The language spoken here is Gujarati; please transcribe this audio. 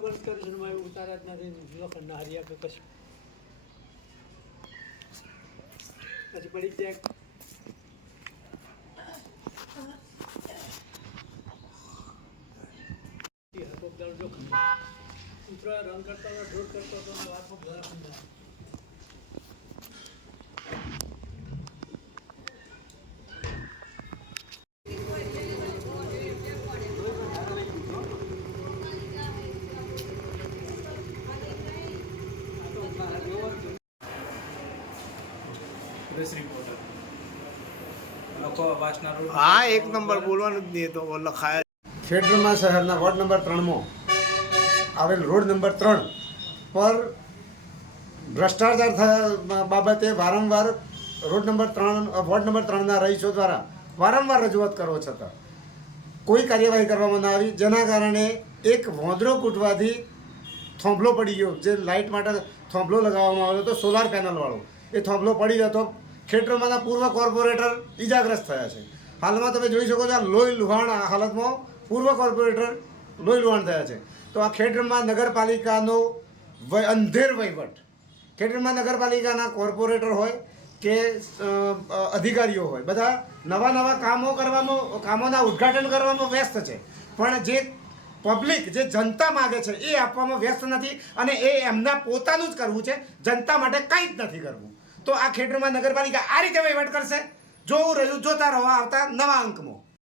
બંધ કરીશું ને ઉતારા જ નથી લોખંડના હારિયા કે કશું પછી પડી જાય ઉતરા રંગ કરતા હતા ઢોર કરતો હતો હાથમાં ઘણા ખંડા હા એક નંબર બોલવાનું જ નહીં તો લખાય. ખેડબ્રહ્મા શહેરના વોર્ડ નંબર 3માં આવેલ રોડ નંબર 3 પર ભ્રષ્ટાચાર બાબતે વારંવાર રોડ નંબર 3 વોર્ડ નંબર 3ના રહીશો દ્વારા વારંવાર રજૂઆત કરવા છતાં કોઈ કાર્યવાહી કરવામાં ના આવી, જેના કારણે એક વોંદરો કૂટવાથી થોંભલો પડી ગયો. જે લાઇટ માટે થોંભલો લગાવવામાં આવ્યો હતો સોલાર પેનલવાળો, એ થોંભલો પડી ગયો હતો. ખેડબ્રહ્માના પૂર્વ કોર્પોરેટર ઈજાગ્રસ્ત થયા છે. હાલમાં તમે જોઈ શકો છો આ લોહી લુહાણ હાલતમાં પૂર્વ કોર્પોરેટર લોહી લુહાણ થયા છે. તો આ ખેડબ્રહ્મા નગરપાલિકાનો અંધેર વહીવટ, ખેડબ્રહ્મા નગરપાલિકાના કોર્પોરેટર હોય કે અધિકારીઓ હોય, બધા નવા કામોના ઉદ્ઘાટન કરવામાં વ્યસ્ત છે, પણ જે પબ્લિક જે જનતા માગે છે એ આપવામાં વ્યસ્ત નથી, અને એ એમના પોતાનું જ કરવું છે, જનતા માટે કંઈ જ નથી કરવું. તો આ ખેડબ્રહ્મા નગરપાલિકા આ રીતે વહીવટ કરશે. જોવું રહ્યું, જોતા રહો આવતા નવા અંકમાં.